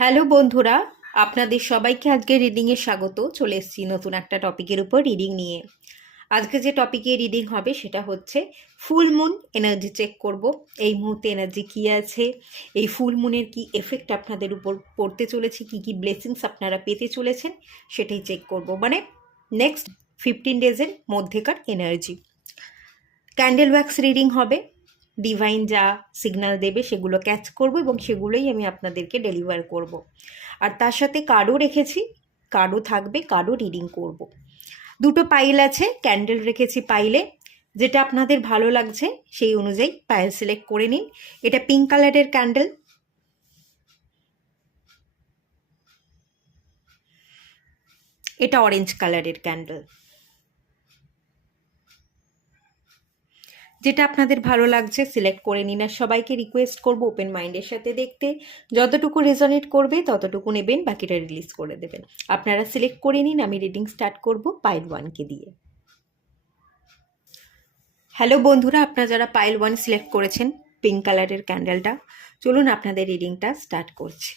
Hello বন্ধুরা, আপনাদের সবাইকে আজকে রিডিংয়ে স্বাগত। চলে এসেছি নতুন একটা টপিকের উপর রিডিং নিয়ে। আজকে যে টপিকে রিডিং হবে সেটা হচ্ছে ফুল মুন এনার্জি চেক করব। এই মুহূর্তে এনার্জি কী আছে, এই ফুল মুনের কী এফেক্ট আপনাদের উপর পড়তে চলেছে, কী কী ব্লেসিংস আপনারা পেতে চলেছেন সেটাই চেক করব, মানে নেক্সট 15 ডেজের মধ্যেকার এনার্জি। ক্যান্ডেল ওয়্যাক্স রিডিং হবে। ডিভাইন যা সিগন্যাল দেবে সেগুলো ক্যাচ করব এবং সেগুলোই আমি আপনাদেরকে ডেলিভার করব। আর তার সাথে কার্ডও রেখেছি, কার্ডও থাকবে, কার্ডও রিডিং করব। দুটো পাইল আছে, ক্যান্ডেল রেখেছি পাইলে। যেটা আপনাদের ভালো লাগছে সেই অনুযায়ী পাইল সিলেক্ট করে নিন। এটা পিঙ্ক কালারের ক্যান্ডেল, এটা অরেঞ্জ কালারের ক্যান্ডেল। যেটা আপনাদের ভালো লাগছে সিলেক্ট করে নিন। আর সবাইকে রিকোয়েস্ট করব ওপেন মাইন্ডের সাথে দেখতে। যতটুকু রেজনেট করবে ততটুকু নেবেন, বাকিটা রিলিজ করে দেবেন। আপনারা সিলেক্ট করে নিন, আমি রিডিং স্টার্ট করব পাইল 1কে দিয়ে। হ্যালো বন্ধুরা, আপনারা যারা পাইল 1 সিলেক্ট করেছেন পিঙ্ক কালারের ক্যান্ডেলটা, চলুন আপনাদের রিডিংটা স্টার্ট করছি।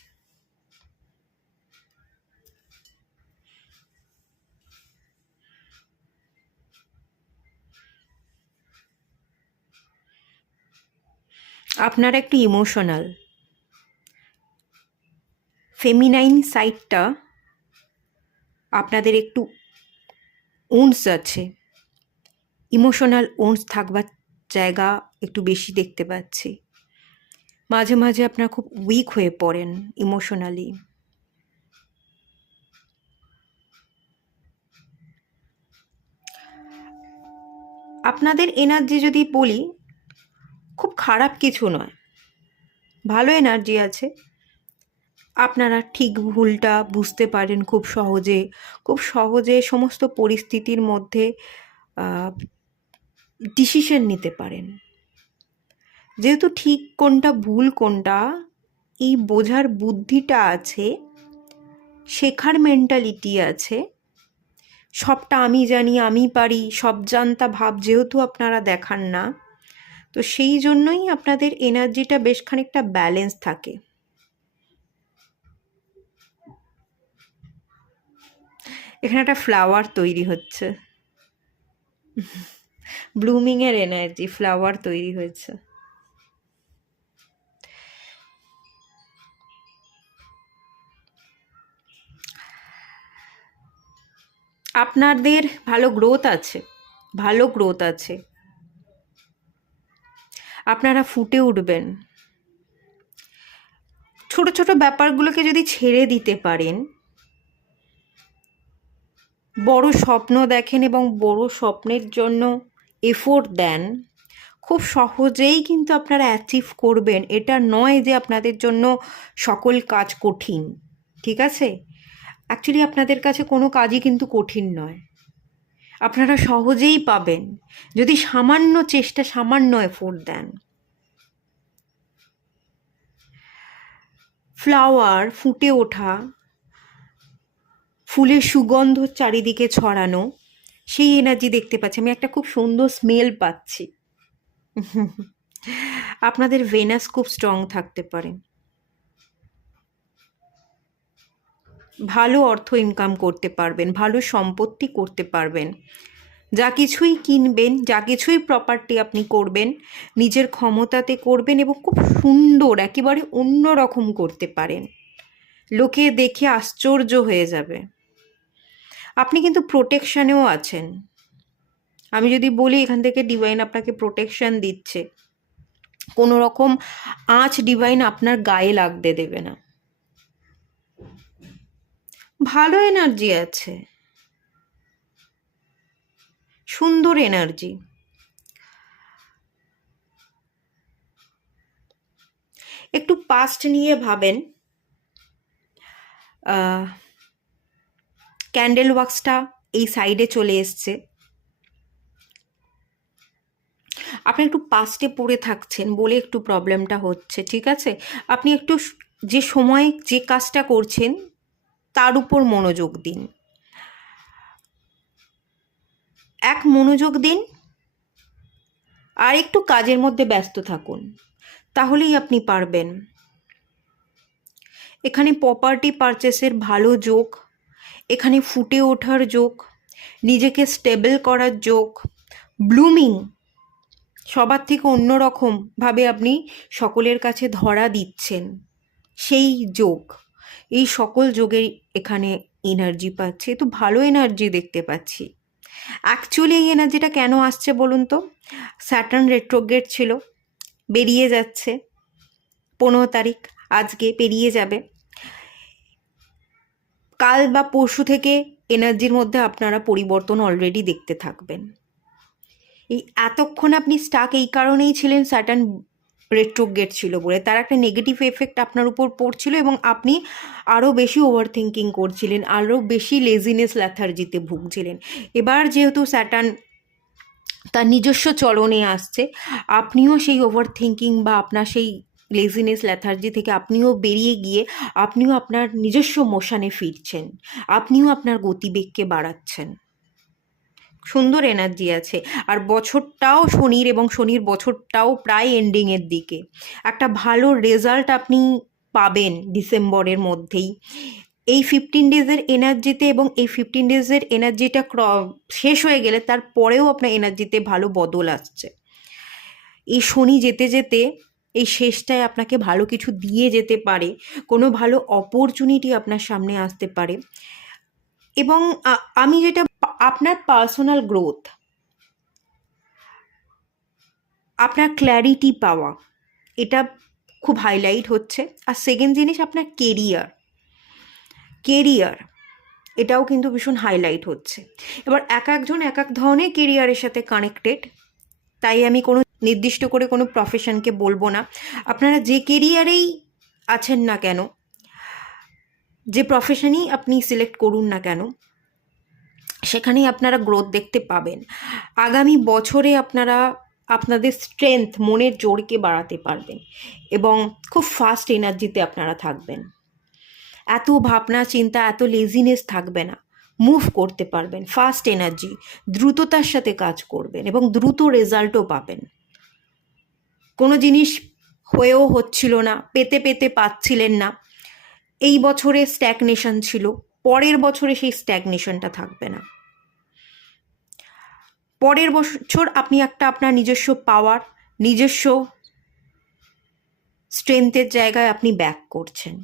আপনারা একটু ইমোশনাল, ফেমিনাইন সাইডটা আপনাদের একটু উন্স আছে, ইমোশনাল উন্স থাকবার জায়গা একটু বেশি দেখতে পাচ্ছি। মাঝে মাঝে আপনারা খুব উইক হয়ে পড়েন ইমোশনালি। আপনাদের এনার্জি যদি বলি, খুব খারাপ কিছু নয়, ভালো এনার্জি আছে। আপনারা ঠিক ভুলটা বুঝতে পারেন খুব সহজে সমস্ত পরিস্থিতির মধ্যে ডিসিশন নিতে পারেন। যেহেতু ঠিক কোনটা ভুল কোনটা এই বোঝার বুদ্ধিটা আছে, শেখার মেন্টালিটি আছে, সবটা আমি জানি, আমি পারি, সব জানতা ভাব যেহেতু আপনারা দেখান না, তো সেই জন্যই আপনাদের এনার্জিটা বেশ খানিকটা ব্যালেন্স থাকে। এখানে একটা ফ্লাওয়ার তৈরি হচ্ছে, ব্লুমিংয়ের এনার্জি, ফ্লাওয়ার তৈরি হয়েছে। আপনাদের ভালো গ্রোথ আছে, ভালো গ্রোথ আছে, আপনারা ফুটে উঠবেন। ছোট ছোট ব্যাপারগুলোকে যদি ছেড়ে দিতে পারেন, বড় স্বপ্ন দেখেন এবং বড় স্বপ্নের জন্য এফোর্ট দেন, খুব সহজেই কিন্তু আপনারা অ্যাচিভ করবেন। এটা নয় যে আপনাদের জন্য সকল কাজ কঠিন, ঠিক আছে? অ্যাকচুয়ালি আপনাদের কাছে কোনো কাজই কিন্তু কঠিন নয়, আপনারা সহজেই পাবেন যদি সামান্য চেষ্টা, সামান্য এফোর্ট দেন। ফ্লাওয়ার ফুটে ওঠা, ফুলের সুগন্ধ চারিদিকে ছড়ানো, সেই এনার্জি দেখতে পাচ্ছি আমি। একটা খুব সুন্দর স্মেল পাচ্ছি। আপনাদের ভেনাস খুব স্ট্রং থাকতে পারে, ভালো অর্থ ইনকাম করতে পারবেন, ভালো সম্পত্তি করতে পারবেন। যা কিছুই কিনবেন, যা কিছুই প্রপার্টি আপনি করবেন, নিজের ক্ষমতাতে করবেন এবং খুব সুন্দর, একেবারে অন্য রকম করতে পারেন। লোকে দেখে আশ্চর্য হয়ে যাবে। আপনি কিন্তু প্রোটেকশানেও আছেন। আমি যদি বলি এখান থেকে ডিভাইন আপনাকে প্রোটেকশান দিচ্ছে, কোনো রকম আঁচ ডিভাইন আপনার গায়ে লাগতে দেবে না। ভালো এনার্জি আছে, সুন্দর এনার্জি। একটু পাস্ট নিয়ে ভাবেন। ক্যান্ডেল ওয়াক্সটা এই সাইডে চলে এসছে, আপনি একটু পাস্টে পড়ে থাকছেন বলে একটু প্রবলেমটা হচ্ছে, ঠিক আছে? আপনি একটু যে সময় যে কাজটা করছেন তার উপর মনোযোগ দিন, মনোযোগ দিন আর একটু কাজের মধ্যে ব্যস্ত থাকুন, তাহলেই আপনি পারবেন। এখানে প্রপার্টি পারচেসের ভালো যোগ, এখানে ফুটে ওঠার যোগ, নিজেকে স্টেবল করার যোগ, ব্লুমিং, সবার থেকে অন্যরকমভাবে আপনি সকলের কাছে ধরা দিচ্ছেন, সেই যোগ, এই সকল যোগের এখানে এনার্জি পাচ্ছি। তো ভালো এনার্জি দেখতে পাচ্ছি। অ্যাকচুয়ালি এই এনার্জিটা কেন আসছে বলুন তো? স্যাটার্ন রেট্রোগ্রেড ছিল, বেরিয়ে যাচ্ছে 15 তারিখ, আজকে পেরিয়ে যাবে। কাল বা পরশু থেকে এনার্জির মধ্যে আপনারা পরিবর্তন অলরেডি দেখতে থাকবেন। এই এতক্ষণ আপনি স্টাক এই কারণেই ছিলেন, স্যাটার্ন রেট্রোগ্রেড ছিল বলে, তার একটা নেগেটিভ এফেক্ট আপনার উপর পড়ছিল এবং আপনি আরও বেশি ওভার থিঙ্কিং করছিলেন, আরও বেশি লেজিনেস ল্যাথার্জিতে ভুগছিলেন। এবার যেহেতু স্যাটার্ন তার নিজস্ব চলনে আসছে, আপনিও সেই ওভার থিঙ্কিং বা আপনার সেই লেজিনেস ল্যাথার্জি থেকে আপনিও বেরিয়ে গিয়ে আপনিও আপনার নিজস্ব মোশনে ফিরছেন, আপনিও আপনার গতিবেগকে বাড়াচ্ছেন। সুন্দর এনার্জি আছে। আর বছরটাও শনির, এবং শনির বছরটাও প্রায় এন্ডিংয়ের দিকে। একটা ভালো রেজাল্ট আপনি পাবেন ডিসেম্বরের মধ্যেই এই 15 ডেজের এনার্জিতে, এবং এই 15 ডেজের এনার্জিটা শেষ হয়ে গেলে তারপরেও আপনার এনার্জিতে ভালো বদল আসছে। এই শনি যেতে যেতে এই শেষটায় আপনাকে ভালো কিছু দিয়ে যেতে পারে, কোনো ভালো অপরচুনিটি আপনার সামনে আসতে পারে। এবং আমি যেটা, আপনার পার্সোনাল গ্রোথ, আপনার ক্ল্যারিটি পাওয়া, এটা খুব হাইলাইট হচ্ছে। আর সেকেন্ড জিনিস, আপনার কেরিয়ার, এটাও কিন্তু ভীষণ হাইলাইট হচ্ছে। এবার এক একজন এক এক ধরনের কেরিয়ারের সাথে কানেক্টেড, তাই আমি কোনো নির্দিষ্ট করে কোনো প্রফেশনকে বলবো না। আপনারা যে কেরিয়ারেই আছেন না কেন, যে প্রফেশনই আপনি সিলেক্ট করুন না কেন, সেখানেই আপনারা গ্রোথ দেখতে পাবেন। আগামী বছরে আপনারা আপনাদের স্ট্রেংথ, মনের জোরকে বাড়াতে পারবেন এবং খুব ফাস্ট এনার্জিতে আপনারা থাকবেন। এত ভাবনা চিন্তা, এত লেজিনেস থাকবে না, মুভ করতে পারবেন, ফাস্ট এনার্জি, দ্রুততার সাথে কাজ করবেন এবং দ্রুত রেজাল্টও পাবেন। কোনো জিনিস হয়েও হচ্ছিল না, পেতে পেতে পাচ্ছিলেন না, এই বছরে স্ট্যাগনেশন ছিল, পরের বছরে সেই স্ট্যাগনেশনটা থাকবে না। পরের বছর আপনি একটা আপনার নিজস্ব পাওয়ার, নিজস্ব স্ট্রেংথের জায়গায় আপনি ব্যাক করছেন।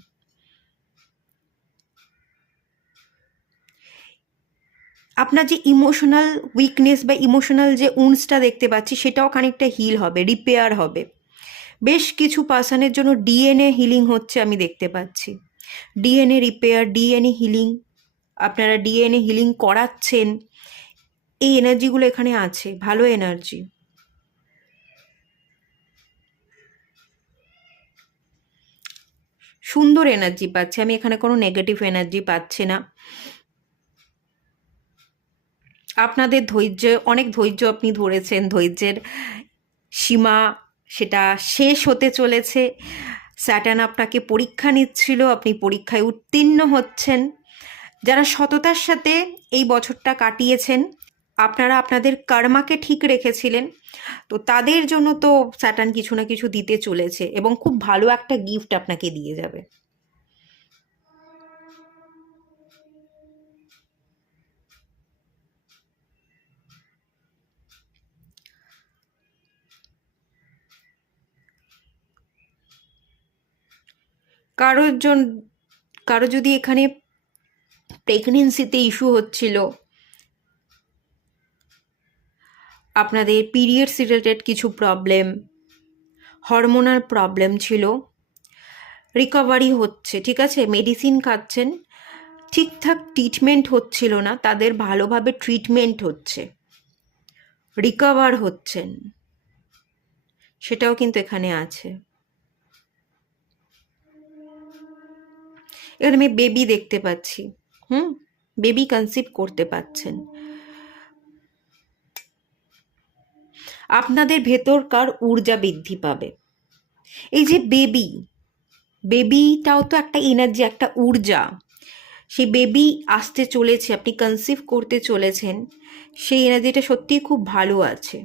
আপনার যে ইমোশনাল উইকনেস বা ইমোশনাল যে উন্সটা দেখতে পাচ্ছি, সেটাও খানিকটা হিল হবে, রিপেয়ার হবে। বেশ কিছু পার্সনের জন্য ডিএনএ হিলিং হচ্ছে আমি দেখতে পাচ্ছি। ডিএনএ রিপেয়ার, ডিএনএ হিলিং, আপনারা ডিএনএ হিলিং করাচ্ছেন, এই এনার্জিগুলো এখানে আছে, ভালো এনার্জি। সুন্দর এনার্জি পাচ্ছি আমি এখানে, কোনো নেগেটিভ এনার্জি পাচ্ছি না। আপনাদের ধৈর্য, অনেক ধৈর্য আপনি ধরেছেন, ধৈর্যের সীমা সেটা শেষ হতে চলেছে। স্যাটার্ন আপনাকে পরীক্ষা নিচ্ছিল, আপনি পরীক্ষায় উত্তীর্ণ হচ্ছেন। যারা সততার সাথে এই বছরটা কাটিয়েছেন, আপনারা আপনাদের কর্মাকে ঠিক রেখেছিলেন, তো তাদের জন্য তো স্যাটার্ন কিছু না কিছু দিতে চলেছে এবং খুব ভালো একটা গিফট আপনাকে দিয়ে যাবে। কারো যদি এখানে প্রেগনেন্সিতে ইস্যু হচ্ছিল, আপনাদের পিরিয়ডস রিলেটেড কিছু প্রবলেম, হরমোনাল প্রবলেম ছিল, রিকভারি হচ্ছে, ঠিক আছে, মেডিসিন খাচ্ছেন, ঠিকঠাক ট্রিটমেন্ট হচ্ছিল না, তাদের ভালোভাবে ট্রিটমেন্ট হচ্ছে, রিকভার হচ্ছেন, সেটাও কিন্তু এখানে আছে। এখানে আমি বেবি দেখতে পাচ্ছি, বেবি কনসিভ করতে পাচ্ছেন। আপনাদের ভেতরকার ঊর্জা বৃদ্ধি পাবে। এই যে বেবিটাও তো একটা এনার্জি, একটা ঊর্জা। সেই বেবি আসতে চলেছে, আপনি কনসিভ করতে চলেছেন, সেই এনার্জিটা সত্যিই খুব ভালো আছে।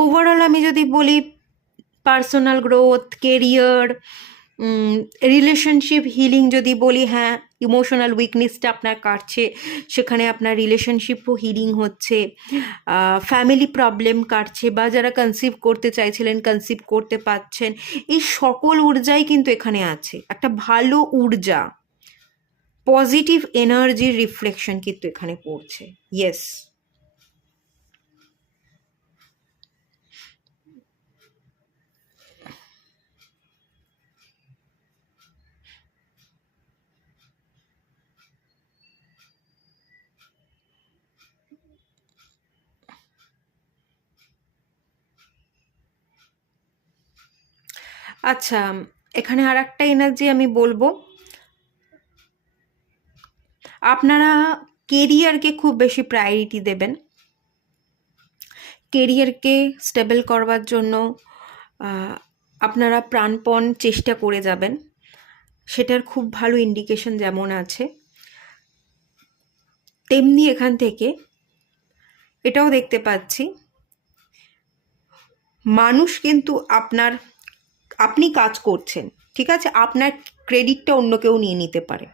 ওভারঅল আমি যদি বলি, personal growth, career, relationship healing যদি বলি, হ্যাঁ ইমোশনাল উইকনেসটা আপনার কাটছে, সেখানে আপনার রিলেশনশিপও হিলিং হচ্ছে, ফ্যামিলি প্রবলেম কাটছে, বা যারা কনসিভ করতে চাইছিলেন কনসিভ করতে পারছেন, এই সকল ঊর্জাই কিন্তু এখানে আছে। একটা ভালো ঊর্জা, পজিটিভ এনার্জির রিফ্লেকশন কিন্তু এখানে পড়ছে। ইয়েস। আচ্ছা, এখানে আর একটা এনার্জি আমি বলবো, আপনারা কেরিয়ারকে খুব বেশি প্রায়োরিটি দেবেন। কেরিয়ারকে স্টেবল করবার জন্য আপনারা প্রাণপণ চেষ্টা করে যাবেন, সেটার খুব ভালো ইন্ডিকেশন যেমন আছে, তেমনি এখান থেকে এটাও দেখতে পাচ্ছি মানুষ কিন্তু আপনি কাজ করছেন, ঠিক আছে, আপনার ক্রেডিটটা অন্য কেউ নিয়ে নিতে পারে।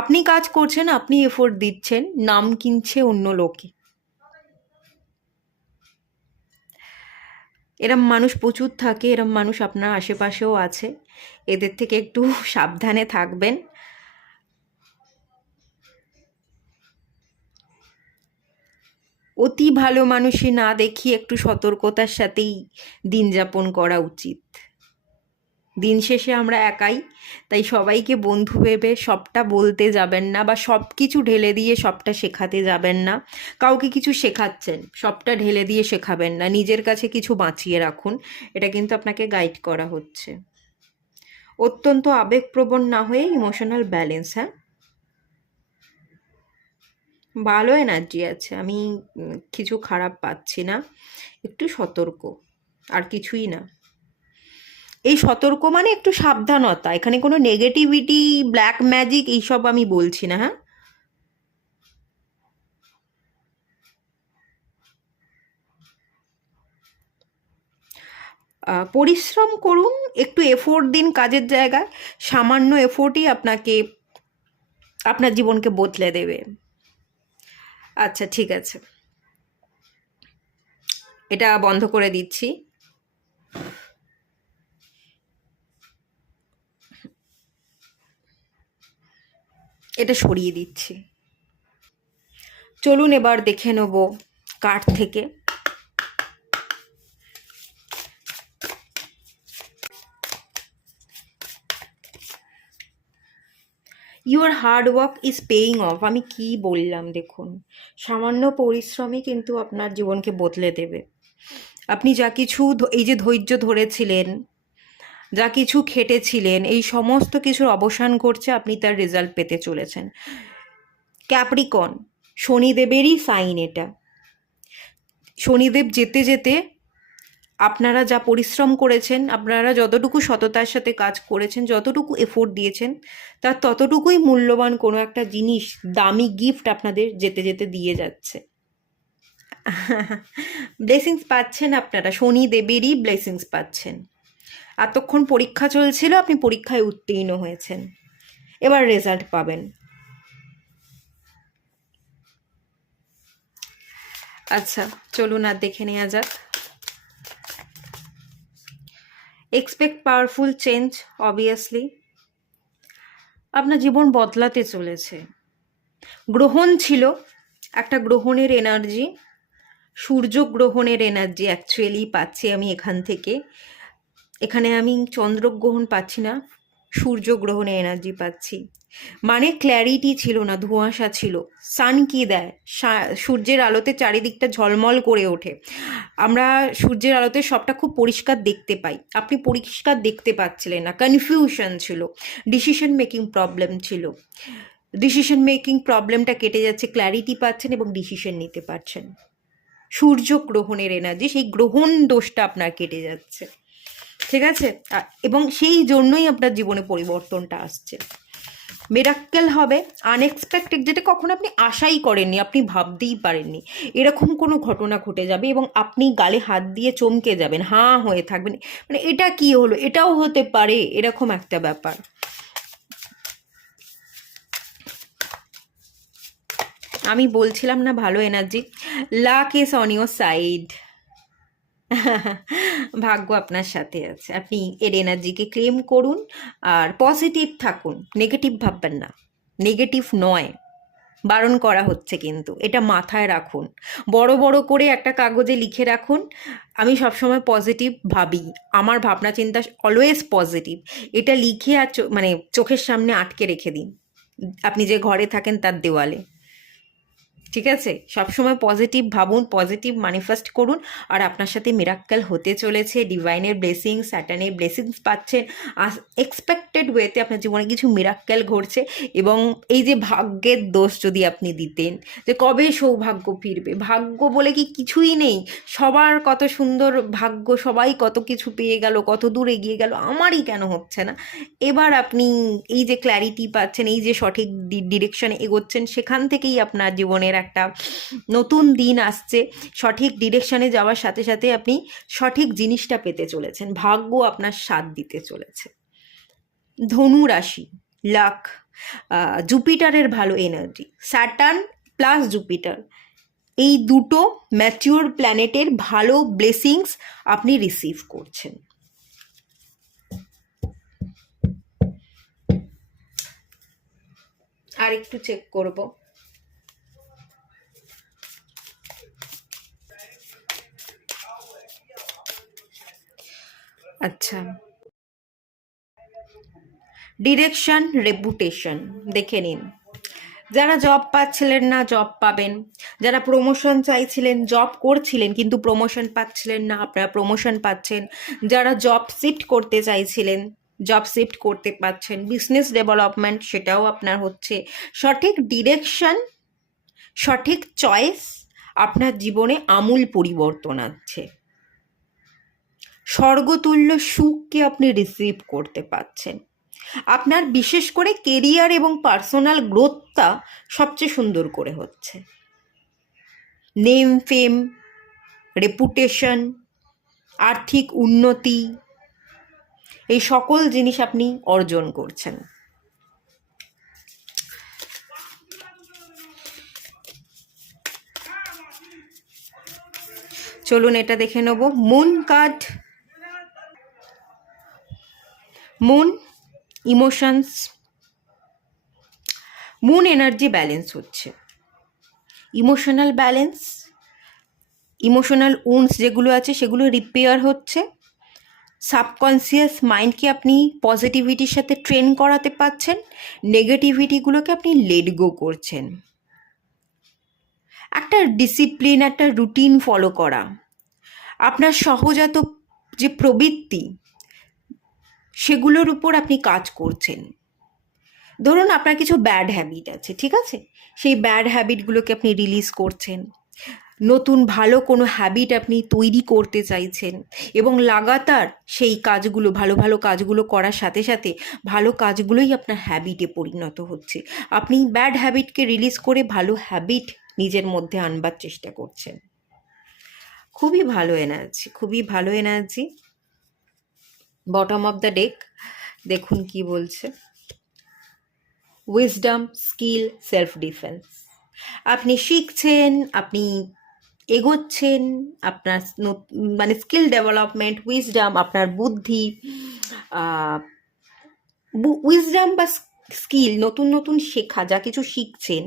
আপনি কাজ করছেন, আপনি এফোর্ট দিচ্ছেন, নাম কিনছে অন্য লোকে। এরম মানুষ প্রচুর থাকে, এরম মানুষ আপনার আশেপাশেও আছে, এদের থেকে একটু সাবধানে থাকবেন। অতি ভালো মানুষই না দেখিয়ে একটু সতর্কতার সাথেই দিন যাপন করা উচিত। দিন শেষে আমরা একাই, তাই সবাইকে বন্ধু ভেবে সবটা বলতে যাবেন না, বা সব কিছু ঢেলে দিয়ে সবটা শেখাতে যাবেন না। কাউকে কিছু শেখাচ্ছেন, সবটা ঢেলে দিয়ে শেখাবেন না, নিজের কাছে কিছু বাঁচিয়ে রাখুন, এটা কিন্তু আপনাকে গাইড করা হচ্ছে। অত্যন্ত আবেগপ্রবণ না হয়ে ইমোশনাল ব্যালেন্স, হ্যাঁ ভালো এনার্জি আছে, আমি কিছু খারাপ পাচ্ছি না, একটু সতর্ক, আর কিছুই না। এই সতর্ক মানে একটু সাবধানতা, এখানে কোনো নেগেটিভিটি, ব্ল্যাক ম্যাজিক এইসব আমি বলছি না, হ্যাঁ। পরিশ্রম করুন, একটু এফোর্ট দিন কাজের জায়গায়, সামান্য এফোর্টই আপনার জীবনকে বদলে দেবে। আচ্ছা ঠিক আছে, এটা বন্ধ করে দিচ্ছি। এটা সরিয়ে দিচ্ছি। চলুন এবার দেখে নেব কার্ড থেকে। Your hard work is paying of. আমি কি বললাম দেখুন, সামান্য পরিশ্রমই কিন্তু আপনার জীবনকে বদলে দেবে। আপনি যা কিছু এই যে ধৈর্য ধরেছিলেন, যা কিছু খেটেছিলেন, এই সমস্ত কিছুর অবসান করছে, আপনি তার রেজাল্ট পেতে চলেছেন। ক্যাপ্রিকন, শনিদেবেরই সাইন এটা। শনিদেব যেতে যেতে আপনারা যা পরিশ্রম করেছেন, আপনারা যতটুকু সততার সাথে কাজ করেছেন, যতটুকু এফোর্ট দিয়েছেন, তার ততটুকুই মূল্যবান কোনো একটা জিনিস, দামি গিফট আপনাদের যেতে যেতে দিয়ে যাচ্ছে। ব্লেসিংস পাচ্ছেন আপনারা, শনিদেবেরই ব্লেসিংস পাচ্ছেন। এতক্ষণ পরীক্ষা চলছিল, আপনি পরীক্ষায় উত্তীর্ণ হয়েছেন, এবার রেজাল্ট পাবেন। আচ্ছা চলুন আর দেখে নেওয়া যাক। এক্সপেক্ট পাওয়ারফুল চেঞ্জ, অবভিয়াসলি আপনার জীবন বদলাতে চলেছে। গ্রহণ ছিল, একটা গ্রহণের এনার্জি, সূর্যগ্রহণের এনার্জি অ্যাকচুয়ালি পাচ্ছি আমি এখান থেকে। এখানে আমি চন্দ্রগ্রহণ পাচ্ছি না, সূর্যগ্রহণের এনার্জি পাচ্ছি। মানে ক্ল্যারিটি ছিল না, ধোঁয়াশা ছিল। সান কি দেয়, সূর্যের আলোতে চারিদিকটা ঝলমল করে ওঠে, আমরা সূর্যের আলোতে সবটা খুব পরিষ্কার দেখতে পাই। আপনি পরিষ্কার দেখতে পাচ্ছিলেন না, কনফিউশন ছিল, ডিসিশন মেকিং প্রবলেম ছিল। ডিসিশন মেকিং প্রবলেমটা কেটে যাচ্ছে, ক্ল্যারিটি পাচ্ছেন এবং ডিসিশন নিতে পারছেন। সূর্যগ্রহণের এনার্জি, সেই গ্রহণ দোষটা আপনার কেটে যাচ্ছে, ঠিক আছে, এবং সেই জন্যই আপনার জীবনে পরিবর্তনটা আসছে। মিরাক্কেল হবে, আনএক্সপেক্টেড, যেটা কখনো আপনি আশাই করেননি, আপনি ভাবতেই পারেননি, এরকম কোনো ঘটনা ঘটে যাবে এবং আপনি গালে হাত দিয়ে চমকে যাবেন, হাঁ হয়ে থাকবেন, মানে এটা কি হলো, এটাও হতে পারে, এরকম একটা ব্যাপার। আমি বলছিলাম না ভালো energy, lakh is on your side. ভাগ্য আপনার সাথে আছে, আপনি এর এনার্জিকে ক্লেম করুন আর পজিটিভ থাকুন, নেগেটিভ ভাববেন না, নেগেটিভ নয়, বারণ করা হচ্ছে, কিন্তু এটা মাথায় রাখুন, বড় বড় করে একটা কাগজে লিখে রাখুন, আমি সবসময় পজিটিভ ভাবি, আমার ভাবনা চিন্তা অলওয়েজ পজিটিভ, এটা লিখে আর মানে চোখের সামনে আটকে রেখে দিন, আপনি যে ঘরে থাকেন তার দেওয়ালে, ঠিক আছে? সবসময় পজিটিভ ভাবুন, পজিটিভ ম্যানিফেস্ট করুন, আর আপনার সাথে মিরাক্কেল হতে চলেছে, ডিভাইনের ব্লেসিং, স্যাটার্নের ব্লেসিংস পাচ্ছেন, এক্সপেক্টেড ওয়েতে আপনার জীবনে কিছু মিরাক্কেল ঘটছে, এবং এই যে ভাগ্যের দোষ যদি আপনি দিতেন যে কবে সৌভাগ্য ফিরবে, ভাগ্য বলে কি কিছুই নেই, সবার কত সুন্দর ভাগ্য, সবাই কত কিছু পেয়ে গেল, কত দূর এগিয়ে গেল, আমারই কেন হচ্ছে না? এবার আপনি এই যে ক্ল্যারিটি পাচ্ছেন, এই যে সঠিক ডিরেকশনে এগোচ্ছেন, সেখান থেকেই আপনার জীবনের একটা নতুন দিন আসছে, সঠিক ডিরেকশনে যাওয়ার সাথে সাথে আপনি সঠিক জিনিসটা পেতে চলেছেন, ভাগ্য আপনার সাথ দিতে চলেছে। ধনু রাশি, লাক, জুপিটারের ভালো এনার্জি, স্যাটার্ন প্লাস জুপিটার, এই দুটো ম্যাচিওর প্ল্যানেটের ভালো ব্লেসিংস আপনি রিসিভ করছেন। আর একটু চেক করব। আচ্ছা, ডিরেকশন, রেপুটেশন দেখে নিন, যারা জব পাচ্ছিলেন না জব পাবেন, যারা প্রমোশন চাইছিলেন, জব করছিলেন কিন্তু প্রমোশন পাচ্ছিলেন না, আপনারা প্রমোশন পাচ্ছেন, যারা জব শিফট করতে চাইছিলেন জব শিফট করতে পারছেন, বিজনেস ডেভেলপমেন্ট সেটাও আপনার হচ্ছে, সঠিক ডিরেকশন, সঠিক চয়েস, আপনার জীবনে আমূল পরিবর্তন আছে, স্বর্গতুল্য সুখকে আপনি রিসিভ করতে পারছেন, আপনার বিশেষ করে কেরিয়ার এবং পার্সোনাল গ্রোথটা সবচেয়ে সুন্দর করে হচ্ছে, নেম ফেম, রেপুটেশন, আর্থিক উন্নতি, এই সকল জিনিস আপনি অর্জন করছেন। চলুন এটা দেখে নেব। Moon card, moon emotions, moon energy balance হচ্ছে, ইমোশনাল ব্যালেন্স, ইমোশনাল উন্স যেগুলো আছে সেগুলো রিপেয়ার হচ্ছে, সাবকনসিয়াস মাইন্ডকে আপনি পজিটিভিটির সাথে ট্রেন করাতে পারছেন, নেগেটিভিটিগুলোকে আপনি লেট গো করছেন, একটা ডিসিপ্লিন, একটা রুটিন ফলো করা, আপনার সহজাত যে প্রবৃত্তি সেগুলোর উপর আপনি কাজ করছেন। ধরুন আপনার কিছু ব্যাড হ্যাবিট আছে, ঠিক আছে, সেই ব্যাড হ্যাবিটগুলোকে আপনি রিলিজ করছেন, নতুন ভালো কোনো হ্যাবিট আপনি তৈরি করতে চাইছেন, এবং লাগাতার সেই কাজগুলো, ভালো ভালো কাজগুলো করার সাথে সাথে ভালো কাজগুলোই আপনার হ্যাবিটে পরিণত হচ্ছে, আপনি ব্যাড হ্যাবিটকে রিলিজ করে ভালো হ্যাবিট নিজের মধ্যে আনবার চেষ্টা করছেন। খুবই ভালো এনার্জি, খুবই ভালো energy. Bottom of the deck দেখুন কি বলছে, উইজডম, স্কিল, সেলফ ডিফেন্স, আপনি শিখছেন, আপনি এগোচ্ছেন, আপনার মানে স্কিল ডেভেলপমেন্ট, উইজডম, আপনার বুদ্ধি, উইজডম বা স্কিল, নতুন নতুন শেখা, যা কিছু শিখছেন,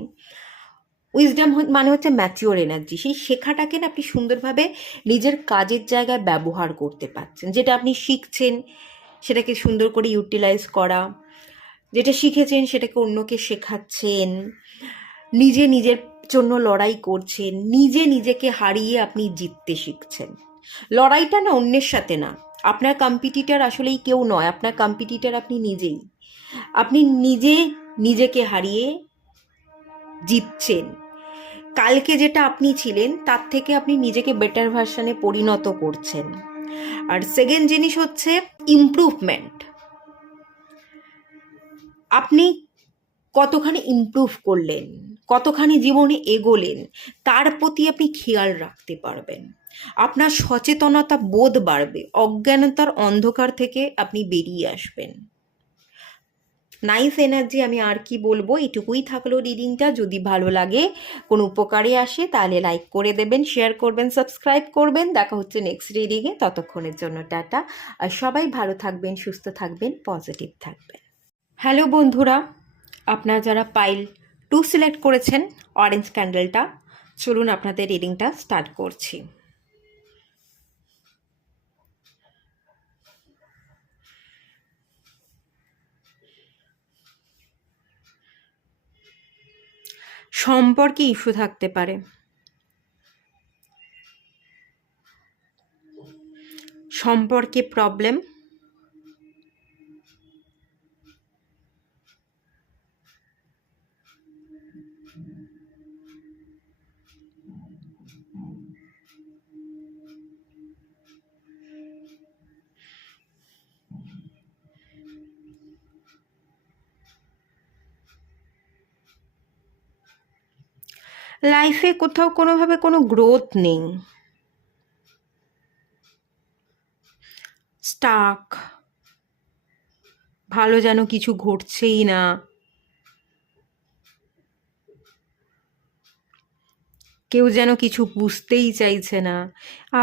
উইজডম মানে হচ্ছে ম্যাচিওর এনার্জি, সেই শেখাটাকে না আপনি সুন্দরভাবে নিজের কাজের জায়গায় ব্যবহার করতে পারছেন, যেটা আপনি শিখছেন সেটাকে সুন্দর করে ইউটিলাইজ করা, যেটা শিখেছেন সেটাকে অন্যকে শেখাচ্ছেন, নিজে নিজের জন্য লড়াই করছেন, নিজে নিজেকে হারিয়ে আপনি জিততে শিখছেন। লড়াইটা না অন্যের সাথে না, আপনার কম্পিটিটর আসলেই কেউ নয়, আপনার কম্পিটিটর আপনি নিজেই, আপনি নিজে নিজেকে হারিয়ে জিতছেন, কালকে যেটা আপনি ছিলেন তার থেকে আপনি নিজেকে বেটার ভার্সনে পরিণত করছেন। আর সেকেন্ড জিনিস হচ্ছে ইমপ্রুভমেন্ট, আপনি কতখানি ইমপ্রুভ করলেন, কতখানি জীবনে এগোলেন, তার প্রতি আপনি খেয়াল রাখতে পারবেন। আপনার সচেতনতা বোধ বাড়বে, অজ্ঞানতার অন্ধকার থেকে আপনি বেরিয়ে আসবেন। নাইস এনার্জি, আমি আর কি বলবো, এটুকুই থাকলো রিডিংটা। যদি ভালো লাগে, কোনো উপকারে আসে, তাহলে লাইক করে দেবেন, শেয়ার করবেন, সাবস্ক্রাইব করবেন। দেখা হচ্ছে নেক্সট রিডিংয়ে, ততক্ষণের জন্য টাটা। আর সবাই ভালো থাকবেন, সুস্থ থাকবেন, পজিটিভ থাকবেন। হ্যালো বন্ধুরা, আপনারা যারা পাইল 2 সিলেক্ট করেছেন, অরেঞ্জ ক্যান্ডেলটা, চলুন আপনাদের রিডিংটা স্টার্ট করছি। সম্পর্কে ইস্যু থাকতে পারে, সম্পর্কে প্রবলেম, লাইফে কোথাও কোনোভাবে কোনো গ্রোথ নেই, স্টাক, ভালো যেন কিছু ঘটছেই না, কেউ যেন কিছু বুঝতেই চাইছে না,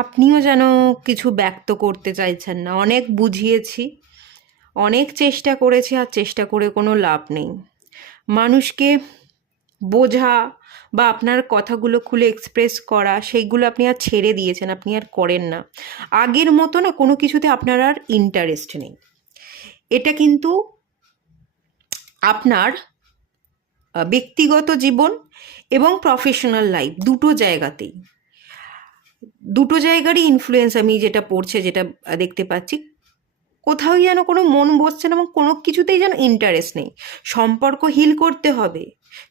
আপনিও যেন কিছু ব্যক্ত করতে চাইছেন না। অনেক বুঝিয়েছি, অনেক চেষ্টা করেছি, আর চেষ্টা করে কোনো লাভ নেই। মানুষকে বোঝা বা আপনার কথাগুলো খুলে এক্সপ্রেস করা, সেইগুলো আপনি আর ছেড়ে দিয়েছেন, আপনি আর করেন না। আগের মতো না কোনো কিছুতে আপনার আর ইন্টারেস্ট নেই। এটা কিন্তু আপনার ব্যক্তিগত জীবন এবং প্রফেশনাল লাইফ দুটো জায়গারই ইনফ্লুয়েন্স আমি যেটা পড়ছে, যেটা দেখতে পাচ্ছি, কোথাও যেন কোনো মন বসছে না এবং কোনো কিছুতেই যেন ইন্টারেস্ট নেই। সম্পর্ক হিল করতে হবে,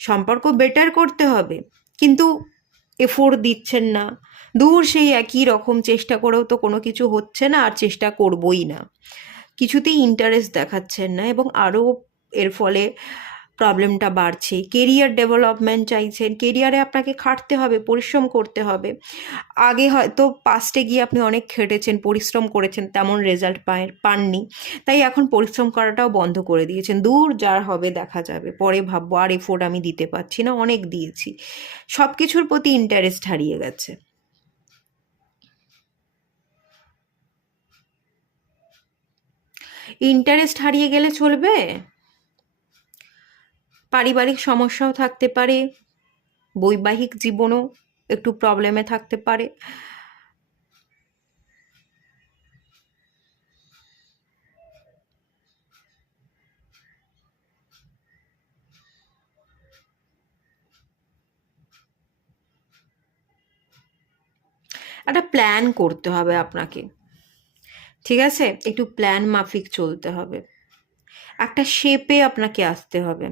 সম্পর্ক বেটার করতে হবে, কিন্তু এফোর্ট দিচ্ছেন না। দূর সেই একই রকম চেষ্টা করেও তো কোনো কিছু হচ্ছে না, আর চেষ্টা করবই না। কিছুতেই ইন্টারেস্ট দেখাচ্ছেন না, এবং আরও এর ফলে প্রবলেমটা বাড়ছে। কেরিয়ার ডেভেলপমেন্ট চাইছেন, কেরিয়ারে আপনাকে খাটতে হবে, পরিশ্রম করতে হবে। আগে হয়তো পাস্টে গিয়ে আপনি অনেক খেটেছেন, পরিশ্রম করেছেন, তেমন রেজাল্ট পাননি, তাই এখন পরিশ্রম করাটাও বন্ধ করে দিয়েছেন। দূর, যার হবে দেখা যাবে, পরে ভাববো, আর এফোর্ট আমি দিতে পারছি না, অনেক দিয়েছি। সব কিছুর প্রতি ইন্টারেস্ট হারিয়ে গেছে। ইন্টারেস্ট হারিয়ে গেলে চলবে? পারিবারিক সমস্যাও থাকতে পারে, বৈবাহিক জীবনও একটু প্রবলেমে থাকতে পারে। একটা প্ল্যান করতে হবে আপনাকে, ঠিক আছে? একটু প্ল্যান মাফিক চলতে হবে, একটা শেপে আপনাকে আসতে হবে।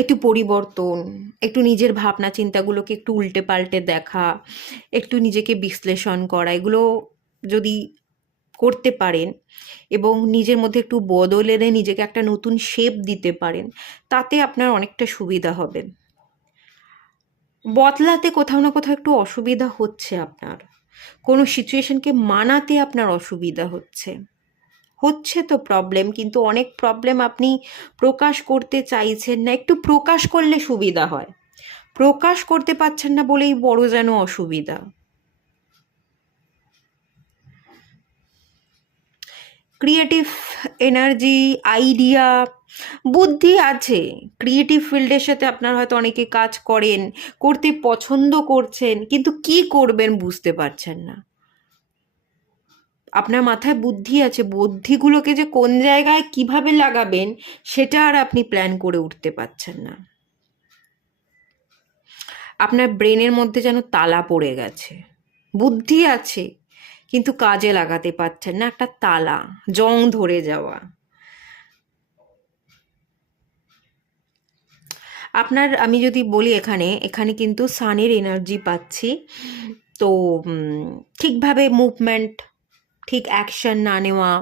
একটু পরিবর্তন, একটু নিজের ভাবনা চিন্তাগুলোকে একটু উল্টে পাল্টে দেখা, একটু নিজেকে বিশ্লেষণ করা, এগুলো যদি করতে পারেন এবং নিজের মধ্যে একটু বদল এনে নিজেকে একটা নতুন শেপ দিতে পারেন, তাতে আপনার অনেকটা সুবিধা হবে। বদলাতে কোথাও না কোথাও একটু অসুবিধা হচ্ছে আপনার, কোনো সিচুয়েশনকে মানাতে আপনার অসুবিধা হচ্ছে তো প্রবলেম, কিন্তু অনেক প্রবলেম আপনি প্রকাশ করতে চাইছেন না। একটু প্রকাশ করলে সুবিধা হয়, প্রকাশ করতে পারছেন না বলেই বড় যেন অসুবিধা। ক্রিয়েটিভ এনার্জি, আইডিয়া, বুদ্ধি আছে। ক্রিয়েটিভ ফিল্ডের সাথে আপনার হয়তো অনেকে কাজ করেন, করতে পছন্দ করছেন, কিন্তু কি করবেন বুঝতে পারছেন না। আপনার মাথায় বুদ্ধি আছে, বুদ্ধিগুলোকে যে কোন জায়গায় কিভাবে লাগাবেন, সেটা আর আপনি প্ল্যান করে উঠতে পারছেন না। আপনার ব্রেনের মধ্যে যেন তালা পড়ে গেছে, বুদ্ধি আছে কিন্তু কাজে লাগাতে পারছেন না, একটা তালা, জং ধরে যাওয়া। আপনার, আমি যদি বলি, এখানে এখানে কিন্তু সানের এনার্জি পাচ্ছি। তো ঠিকভাবে মুভমেন্ট, ঠিক অ্যাকশন না নেওয়া,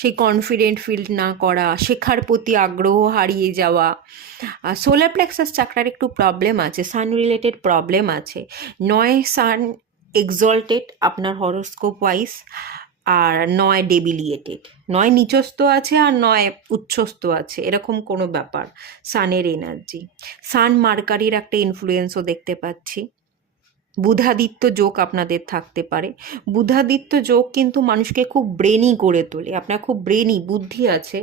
সেই কনফিডেন্ট ফিল না করা, শেখার প্রতি আগ্রহ হারিয়ে যাওয়া। সোলার প্লেক্সাস চাকরার একটু প্রবলেম আছে, সান রিলেটেড প্রবলেম আছে। নয় সান এক্সল্টেড আপনার হরোস্কোপ ওয়াইজ, আর নয় ডেবিলিয়েটেড, নয় নিচস্থ আছে আর নয় উচ্চস্থ আছে, এরকম কোনো ব্যাপার সানের এনার্জি। সান মার্কারির একটা ইনফ্লুয়েন্সও দেখতে পাচ্ছি। বুধাদিত্য যোগ আপনাদের থাকতে পারে। বুধাদিত্য যোগ কিন্তু মানুষকে খুব ব্রেনি করে তোলে, আপনার খুব ব্রেনি বুদ্ধি আছে,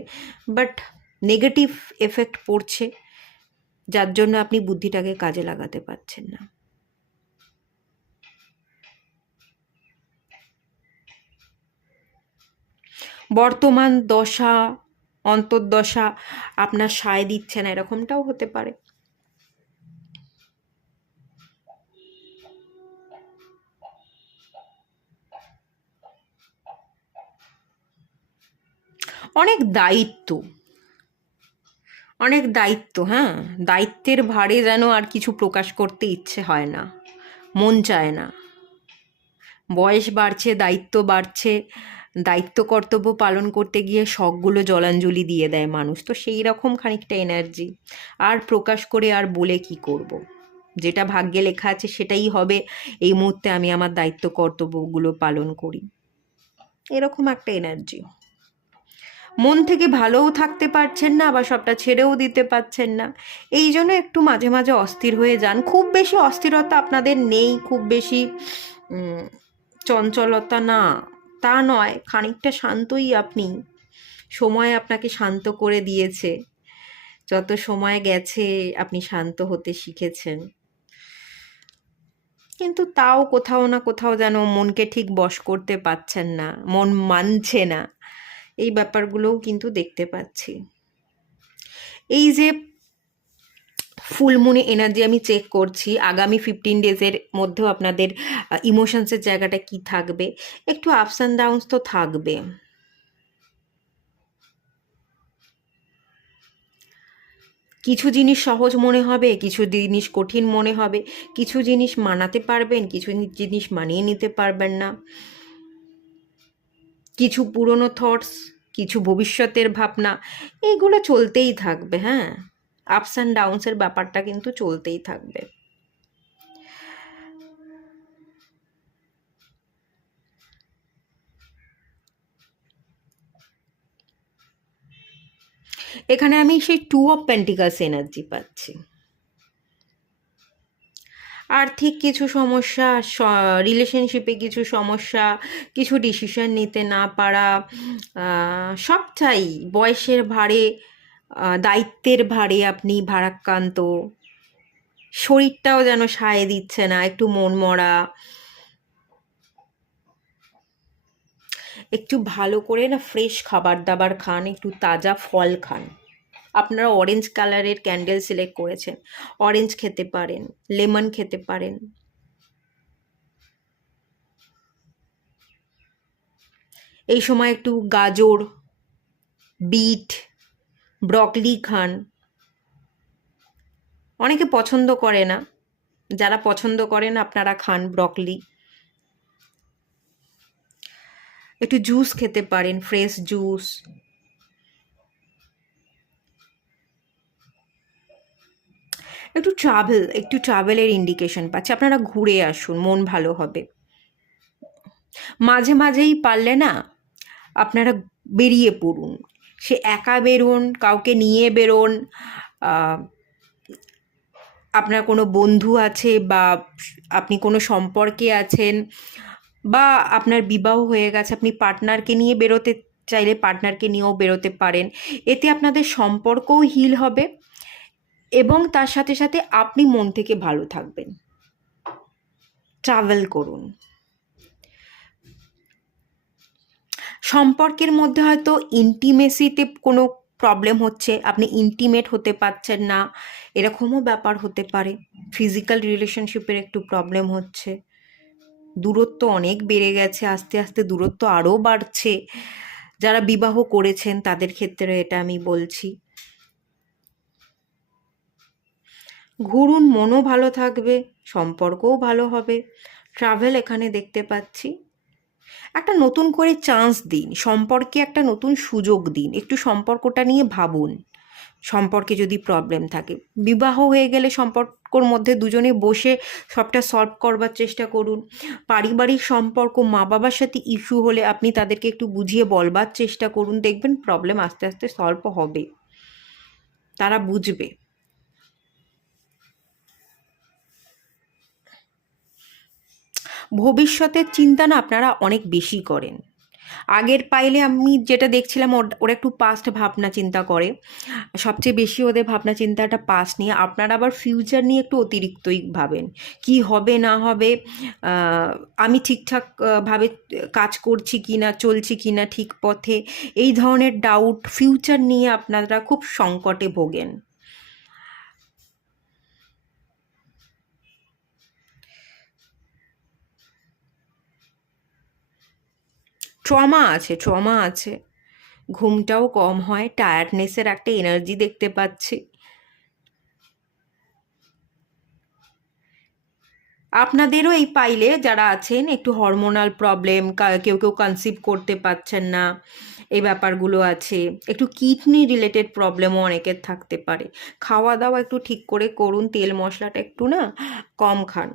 বাট নেগেটিভ এফেক্ট পড়ছে, যার জন্য আপনি বুদ্ধিটাকে কাজে লাগাতে পারছেন না। বর্তমান দশা অন্তর্দশা আপনার সায় দিচ্ছে না, এরকমটাও হতে পারে। অনেক দায়িত্ব, অনেক দায়িত্ব, হ্যাঁ, দায়িত্বের ভারে যেন আর কিছু প্রকাশ করতে ইচ্ছে হয় না, মন চায় না। বয়স বাড়ছে, দায়িত্ব বাড়ছে, দায়িত্ব কর্তব্য পালন করতে গিয়ে শখগুলো জলাঞ্জলি দিয়ে দেয় মানুষ, তো সেই রকম খানিকটা এনার্জি। আর প্রকাশ করে আর বলে কি করব, যেটা ভাগ্যে লেখা আছে সেটাই হবে, এই মুহূর্তে আমি আমার দায়িত্ব কর্তব্যগুলো পালন করি, এরকম একটা এনার্জি। মন থেকে ভালোও থাকতে পারছেন না, আবার সবটা ছেড়েও দিতে পারছেন না, এই জন্য একটু মাঝে মাঝে অস্থির হয়ে যান। খুব বেশি অস্থিরতা আপনাদের নেই, খুব বেশি চঞ্চলতা না, তা নয়, খানিকটা শান্তই আপনি। সময় আপনাকে শান্ত করে দিয়েছে, যত সময় গেছে আপনি শান্ত হতে শিখেছেন, কিন্তু তাও কোথাও না কোথাও যেন মনকে ঠিক বশ করতে পারছেন না, মন মানছে না, এই ব্যাপারগুলোও কিন্তু দেখতে পাচ্ছি। এই যে ফুল মুনে এনার্জি আমি চেক করছি, আগামী 15 ডেজের মধ্যেও আপনাদের ইমোশনসের জায়গাটা কি থাকবে, একটু আপস অ্যান্ড ডাউনস তো থাকবে। কিছু জিনিস সহজ মনে হবে, কিছু জিনিস কঠিন মনে হবে, কিছু জিনিস মানাতে পারবেন, কিছু জিনিস মানিয়ে নিতে পারবেন না, কিছু পুরনো থটস, কিছু ভবিষ্যতের ভাবনা, এইগুলো চলতেই থাকবে। হ্যাঁ, আপস অ্যান্ড ডাউনসের ব্যাপারটা কিন্তু চলতেই থাকবে। এখানে আমি সেই 2 অফ পেন্টিকালস এনার্জি পাচ্ছি। আর্থিক কিছু সমস্যা, রিলেশনশিপে কিছু সমস্যা, কিছু ডিসিশন নিতে না পারা, সবটাই বয়সের ভারে, দায়িত্বের ভারে আপনি ভারাক্রান্ত, শরীরটাও যেন সায় দিচ্ছে না, একটু মন মরা। একটু ভালো করে না ফ্রেশ খাবার দাবার খান, একটু তাজা ফল খান। আপনারা অরেঞ্জ কালারের ক্যান্ডেল সিলেক্ট করেছেন, অরেঞ্জ খেতে পারেন, লেমন খেতে পারেন। এই সময় একটু গাজর, বিট, ব্রকলি খান। অনেকে পছন্দ করে না, যারা পছন্দ করেন আপনারা খান ব্রকলি। একটু জুস খেতে পারেন, ফ্রেশ জুস। একটু ট্রাভেলের ইন্ডিকেশন পাচ্ছে, আপনারা ঘুরে আসুন, মন ভালো হবে। মাঝে মাঝেই পারলে না আপনারা বেরিয়ে পড়ুন, সে একা বেরোন, কাউকে নিয়ে বেরোন, আপনার কোনো বন্ধু আছে বা আপনি কোনো সম্পর্কে আছেন, বা আপনার বিবাহ হয়ে গেছে, আপনি পার্টনারকে নিয়ে বেরোতে চাইলে পার্টনারকে নিয়েও বেরোতে পারেন। এতে আপনাদের সম্পর্কও হিল হবে এবং তার সাথে সাথে আপনি মন থেকে ভালো থাকবেন। ট্রাভেল করুন। সম্পর্কের মধ্যে হয়তো ইন্টিমেসিতে কোনো প্রবলেম হচ্ছে, আপনি ইন্টিমেট হতে পারছেন না, এরকমও ব্যাপার হতে পারে। ফিজিক্যাল রিলেশনশিপের একটু প্রবলেম হচ্ছে, দূরত্ব অনেক বেড়ে গেছে, আস্তে আস্তে দূরত্ব আরও বাড়ছে। যারা বিবাহ করেছেন তাদের ক্ষেত্রে এটা আমি বলছি। ঘুরুন, মনও ভালো থাকবে, সম্পর্কও ভালো হবে। ট্রাভেল এখানে দেখতে পাচ্ছি। একটা নতুন করে চান্স দিন, সম্পর্কে একটা নতুন সুযোগ দিন, একটু সম্পর্কটা নিয়ে ভাবুন। সম্পর্কে যদি প্রবলেম থাকে, বিবাহ হয়ে গেলে সম্পর্কর মধ্যে দুজনে বসে সবটা সলভ করবার চেষ্টা করুন। পারিবারিক সম্পর্ক, মা বাবার সাথে ইস্যু হলে আপনি তাদেরকে একটু বুঝিয়ে বলবার চেষ্টা করুন, দেখবেন প্রবলেম আস্তে আস্তে সলভ হবে, তারা বুঝবে। ভবিষ্যতের চিন্তা না আপনারা অনেক বেশি করেন। আগের পাইলে আমি যেটা দেখছিলাম, ওরা একটু পাস্ট ভাবনা চিন্তা করে, সবচেয়ে বেশি ওদের ভাবনা চিন্তাটা পাস্ট নিয়ে। আপনারা আবার ফিউচার নিয়ে একটু অতিরিক্তই ভাবেন, কি হবে না হবে, আমি ঠিকঠাক ভাবে কাজ করছি কি না, চলছি কি না ঠিক পথে, এই ধরনের ডাউট, ফিউচার নিয়ে আপনারা খুব সংকটে ভোগেন। ট্রমা আছে, ঘুমটাও কম হয়, টায়ার্ডনেসের একটা এনার্জি দেখতে পাচ্ছি। আপনাদেরও এই পাইলে যারা আছেন একটু হরমোনাল প্রবলেম, কেউ কেউ কনসিভ করতে পারছেন না, এই ব্যাপারগুলো আছে। একটু কিডনি রিলেটেড প্রবলেমও অনেকের থাকতে পারে। খাওয়া দাওয়া একটু ঠিক করে করুন, তেল মশলাটা একটু না কম খান,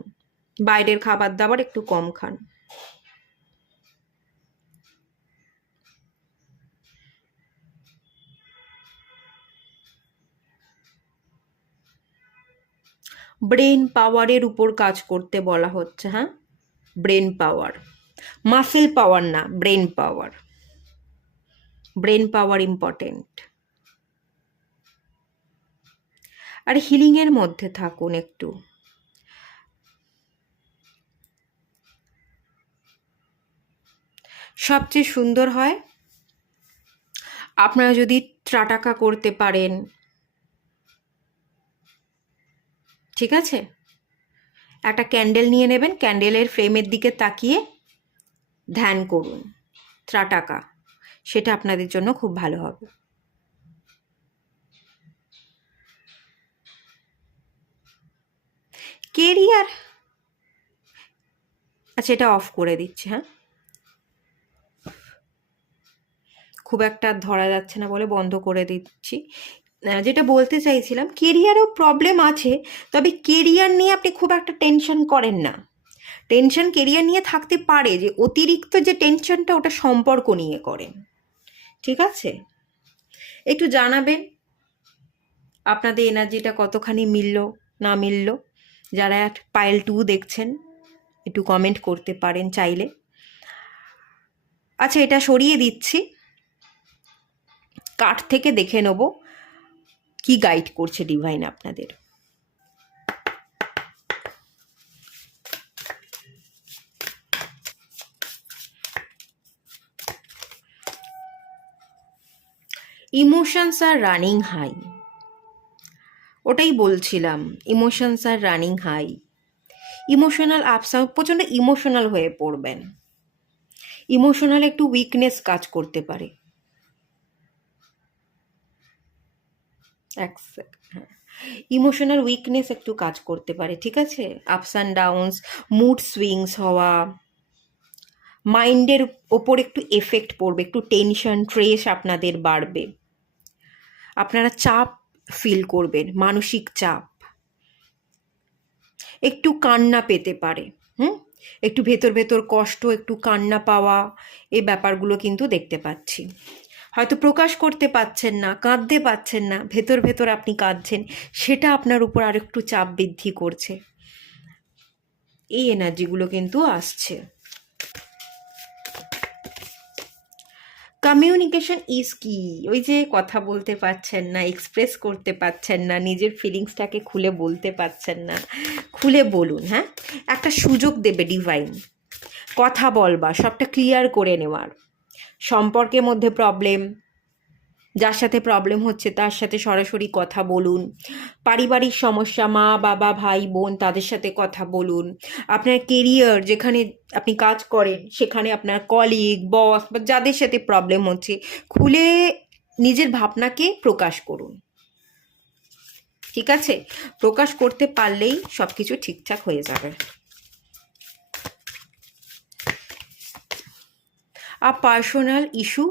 বাইরের খাবার দাবার একটু কম খান। ব্রেন পাওয়ারের উপর কাজ করতে বলা হচ্ছে, হ্যাঁ, ব্রেন পাওয়ার, মাসেল পাওয়ার না, brain power. Brain power important. আর হিলিংয়ের মধ্যে থাকুন একটু। সবচেয়ে সুন্দর হয় আপনারা যদি ত্রাটাকা করতে পারেন, ঠিক আছে, একটা ক্যান্ডেল নিয়ে নেবেন, ক্যান্ডেলের ফ্লেমের দিকে তাকিয়ে ধ্যান করুন ত্রাটাকা, সেটা আপনাদের জন্য খুব ভালো হবে। কেরিয়ার, আচ্ছা এটা অফ করে দিচ্ছি, হ্যাঁ, খুব একটা ধরা যাচ্ছে না বলে বন্ধ করে দিচ্ছি। যেটা বলতে চাইছিলাম, কেরিয়ারেও প্রবলেম আছে, তবে কেরিয়ার নিয়ে আপনি খুব একটা টেনশন করেন না। টেনশন কেরিয়ার নিয়ে থাকতে পারে, যে অতিরিক্ত যে টেনশনটা ওটা সম্পর্ক নিয়ে করেন, ঠিক আছে? একটু জানাবেন আপনাদের এনার্জিটা কতখানি মিলল না মিলল। যারা পাইল 2 দেখছেন একটু কমেন্ট করতে পারেন চাইলে। আচ্ছা এটা সরিয়ে দিচ্ছি, কার্ড থেকে দেখে নেব কি গাইড করছে ডিভাইন আপনাদের। ইমোশনস আর রানিং হাই, ওটাই বলছিলাম, ইমোশনস আর রানিং হাই। ইমোশনাল আপস, প্রচণ্ড ইমোশনাল হয়ে পড়বেন, ইমোশনাল একটু উইকনেস কাজ করতে পারে। হ্যাঁ, ইমোশনাল উইকনেস একটু কাজ করতে পারে, ঠিক আছে? Ups and downs, mood swings হওয়া, মাইন্ডের ওপর একটু এফেক্ট পড়বে, একটু টেনশন স্ট্রেস আপনাদের বাড়বে, আপনারা চাপ ফিল করবেন, মানসিক চাপ, একটু কান্না পেতে পারে, একটু ভেতর ভেতর কষ্ট, একটু কান্না পাওয়া, এই ব্যাপারগুলো কিন্তু দেখতে পাচ্ছি। হয়তো প্রকাশ করতে পারছেন না, কাঁদতে পারছেন না, ভেতর ভেতর আপনি কাঁদছেন, সেটা আপনার উপর আরেকটু চাপ বৃদ্ধি করছে, এই এনার্জিগুলো কিন্তু আসছে। কমিউনিকেশন ইজ কি, ওই যে কথা বলতে পারছেন না, এক্সপ্রেস করতে পারছেন না, নিজের ফিলিংসটাকে খুলে বলতে পারছেন না, খুলে বলুন। হ্যাঁ, একটা সুযোগ দেবে ডিভাইন কথা বলবার, সবটা ক্লিয়ার করে নেওয়ার। সম্পর্কের মধ্যে প্রবলেম, যার সাথে প্রবলেম হচ্ছে তার সাথে সরাসরি কথা বলুন। পারিবারিক সমস্যা, মা বাবা ভাই বোন তাদের সাথে কথা বলুন। আপনার কেরিয়ার, যেখানে আপনি কাজ করেন সেখানে আপনার কলিগ, বস বা যাদের সাথে প্রবলেম হচ্ছে, খুলে নিজের ভাবনাকে প্রকাশ করুন, ঠিক আছে? প্রকাশ করতে পারলেই সব কিছু ঠিকঠাক হয়ে যাবে। A personal issue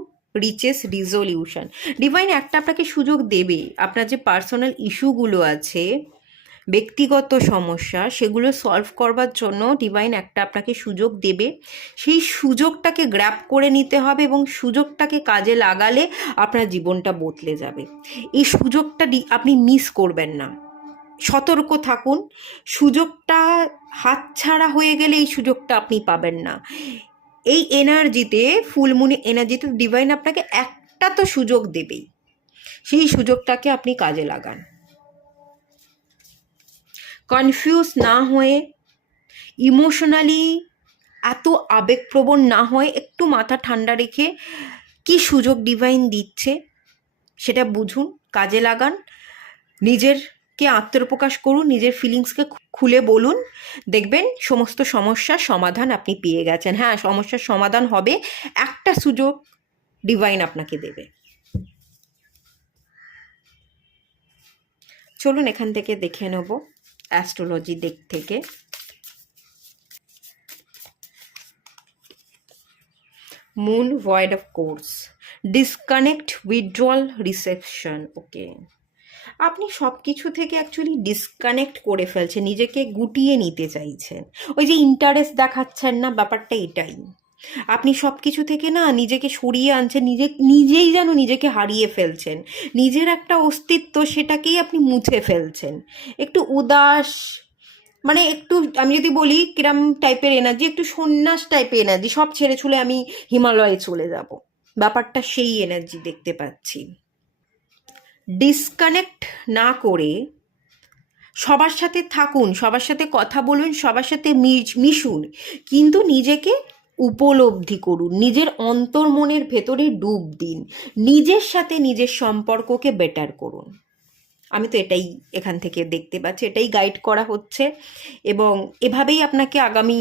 reaches resolution. Divine একটা আপনাকে সুযোগ দেবে, আপনার যে পার্সোনাল ইস্যুগুলো আছে, ব্যক্তিগত সমস্যা, সেগুলো সলভ করবার জন্য ডিভাইন একটা আপনাকে সুযোগ দেবে। সেই সুযোগটাকে গ্র্যাব করে নিতে হবে এবং সুযোগটাকে কাজে লাগালে আপনার জীবনটা বদলে যাবে। এই সুযোগটা আপনি মিস করবেন না, সতর্ক থাকুন। সুযোগটা হাতছাড়া হয়ে গেলে এই সুযোগটা আপনি পাবেন না। এই এনার্জিতে, ফুলমুনি এনার্জিতে ডিভাইন আপনাকে একটা তো সুযোগ দেবেই, সেই সুযোগটাকে আপনি কাজে লাগান। কনফিউজ না হয়ে, ইমোশনালি এত আবেগপ্রবণ না হয়ে, একটু মাথা ঠান্ডা রেখে কি সুযোগ ডিভাইন দিচ্ছে সেটা বুঝুন, কাজে লাগান, নিজেরকে আত্মপ্রকাশ করুন, নিজের ফিলিংসকে খুলে বলুন। দেখবেন সমস্ত সমস্যার সমাধান আপনি পেয়ে গেছেন। হ্যাঁ, সমস্যার সমাধান হবে, একটা সুযোগ ডিভাইন আপনাকে দেবে। চলুন এখান থেকে দেখে নেব অ্যাস্ট্রোলজি দিক থেকে। Moon void of course, disconnect, withdrawal, reception. Okay, আপনি সব কিছু থেকে অ্যাকচুয়ালি ডিসকানেক্ট করে ফেলছেন, নিজেকে গুটিয়ে নিতে চাইছেন। ওই যে ইন্টারেস্ট দেখাচ্ছেন না, ব্যাপারটা এটাই। আপনি সব কিছু থেকে না নিজেকে সরিয়ে আনছেন, নিজেই যেন নিজেকে হারিয়ে ফেলছেন। নিজের একটা অস্তিত্ব, সেটাকেই আপনি মুছে ফেলছেন। একটু উদাস, মানে একটু, আমি যদি বলি কিরম টাইপের এনার্জি, একটু সন্ন্যাস টাইপের এনার্জি, সব ছেড়ে ছুড়ে আমি হিমালয়ে চলে যাব, ব্যাপারটা সেই এনার্জি দেখতে পাচ্ছি। ডিসকানেক্ট না করে সবার সাথে থাকুন, সবার সাথে কথা বলুন, সবার সাথে মিশুন, কিন্তু নিজেকে উপলব্ধি করুন, নিজের অন্তর্মনের ভেতরে ডুব দিন, নিজের সাথে নিজের সম্পর্ককে বেটার করুন। আমি তো এটাই এখান থেকে দেখতে পাচ্ছি, এটাই গাইড করা হচ্ছে, এবং এভাবেই আপনাকে আগামী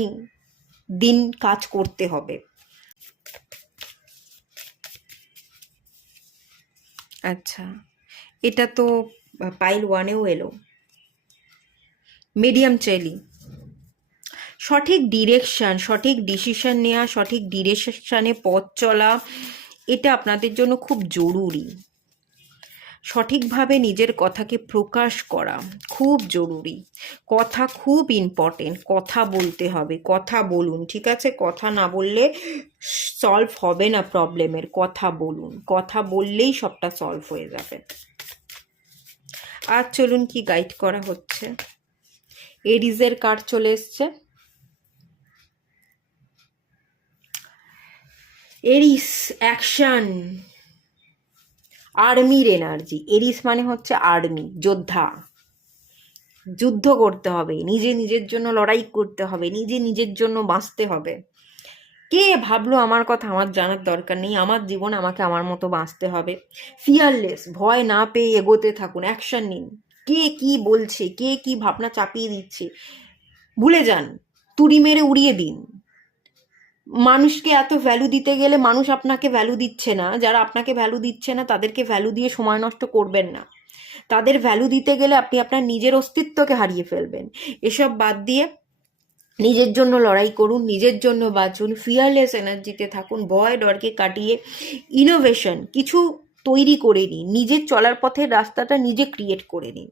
দিন কাজ করতে হবে। আচ্ছা, এটা তো পাইল 1-এও এলো, মিডিয়াম চেলি। সঠিক ডিরেকশান, সঠিক ডিসিশন নেওয়া, সঠিক ডিরেকশানে পথ চলা, এটা আপনাদের জন্য খুব জরুরি। সঠিকভাবে নিজের কথাকে প্রকাশ করা খুব জরুরি। কথা খুব ইম্পর্টেন্ট, কথা বলতে হবে, কথা বলুন, ঠিক আছে? কথা না বললে সলভ হবে না প্রবলেমের, কথা বলুন, কথা বললেই সবটা সলভ হয়ে যাবে। আর চলুন কি গাইড করা হচ্ছে। এরিজের কার্ড চলে এসছে। এরিস, অ্যাকশন, আর্মির এনার্জি। এরিস মানে হচ্ছে আর্মি, যোদ্ধা। যুদ্ধ করতে হবে, নিজের জন্য লড়াই করতে হবে, নিজের জন্য বাঁচতে হবে। কে ভাবলো আমার কথা আমার জানার দরকার নেই, আমার জীবন আমাকে আমার মতো বাঁচতে হবে। ফিয়ারলেস, ভয় না পেয়ে এগোতে থাকুন, অ্যাকশন নিন। কে কি বলছে, কে কি ভাবনা চাপিয়ে দিচ্ছে, ভুলে যান, তুড়ি মেরে উড়িয়ে দিন। মানুষকে এত ভ্যালু দিতে গেলে মানুষ আপনাকে ভ্যালু দিচ্ছে না, যারা আপনাকে ভ্যালু দিচ্ছে না তাদেরকে ভ্যালু দিয়ে সময় নষ্ট করবেন না। তাদের ভ্যালু দিতে গেলে আপনি আপনার নিজের অস্তিত্বকে হারিয়ে ফেলবেন। এসব বাদ দিয়ে নিজের জন্য লড়াই করুন, নিজের জন্য বাঁচুন, ফিয়ারলেস এনার্জিতে থাকুন, ভয় ডরকে কাটিয়ে ইনোভেশন কিছু তৈরি করে নিন, নিজের চলার পথের রাস্তাটা নিজে ক্রিয়েট করে নিন।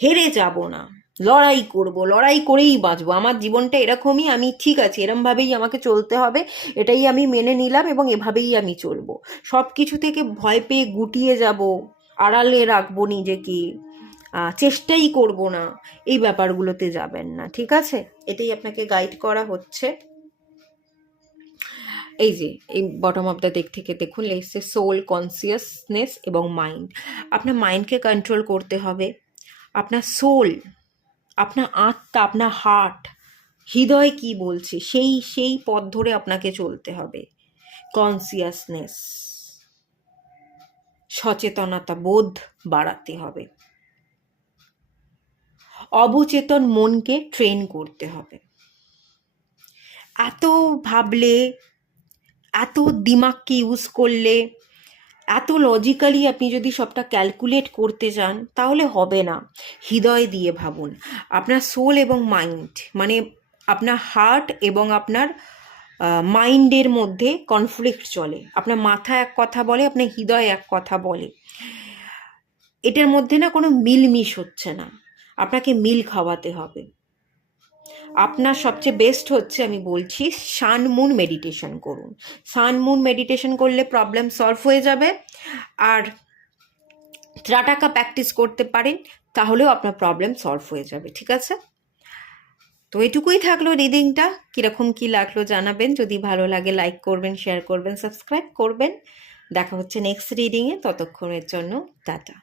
হেরে যাব না, লড়াই করব, লড়াই করেই বাঁচবো, আমার জীবনটা এরকমই, আমি ঠিক আছে, এরমভাবেই আমাকে চলতে হবে, এটাই আমি মেনে নিলাম এবং এভাবেই আমি চলবো। সব কিছু থেকে ভয় পেয়ে গুটিয়ে যাব, আড়ালে রাখবো নিজেকে, চেষ্টাই করব না, এই ব্যাপারগুলোতে যাবেন না, ঠিক আছে? এটাই আপনাকে গাইড করা হচ্ছে। এই যে এই বটম অফ দ্য দিক থেকে দেখুন লেগেছে সোল, কনসিয়াসনেস এবং মাইন্ড। আপনার মাইন্ডকে কন্ট্রোল করতে হবে, আপনার সোল, আপনার আত্মা, আপনার হার্ট, হৃদয় কি বলছে সেই পথ ধরে আপনাকে চলতে হবে। কনসিয়াসনেস, সচেতনতা বোধ বাড়াতে হবে। অবচেতন মনকে ট্রেন করতে হবে। এত ভাবলে, এত দিমাগকে ইউজ করলে, এত লজিক্যালি আপনি যদি সবটা ক্যালকুলেট করতে যান তাহলে হবে না। হৃদয় দিয়ে ভাবুন, আপনার সোল এবং মাইন্ড, মানে আপনার হার্ট এবং আপনার মাইন্ডের মধ্যে কনফ্লিক্ট চলে, আপনার মাথা এক কথা বলে, আপনার হৃদয় এক কথা বলে, এটার মধ্যে না কোনো মিলমিশ হচ্ছে না, আপনাকে মিল খাওয়াতে হবে। আপনার সবচেয়ে বেস্ট হচ্ছে, আমি বলছি, সান মুন মেডিটেশন করুন। সান মুন মেডিটেশন করলে প্রবলেম সলভ হয়ে যাবে। আর ত্রাটাকা প্র্যাকটিস করতে পারেন, তাহলেও আপনার প্রবলেম সলভ হয়ে যাবে। ঠিক আছে, তো এটুকুই থাকলো রিডিংটা। কীরকম কী লাগলো জানাবেন, যদি ভালো লাগে লাইক করবেন, শেয়ার করবেন, সাবস্ক্রাইব করবেন। দেখা হচ্ছে নেক্সট রিডিংয়ে, ততক্ষণের জন্য টাটা।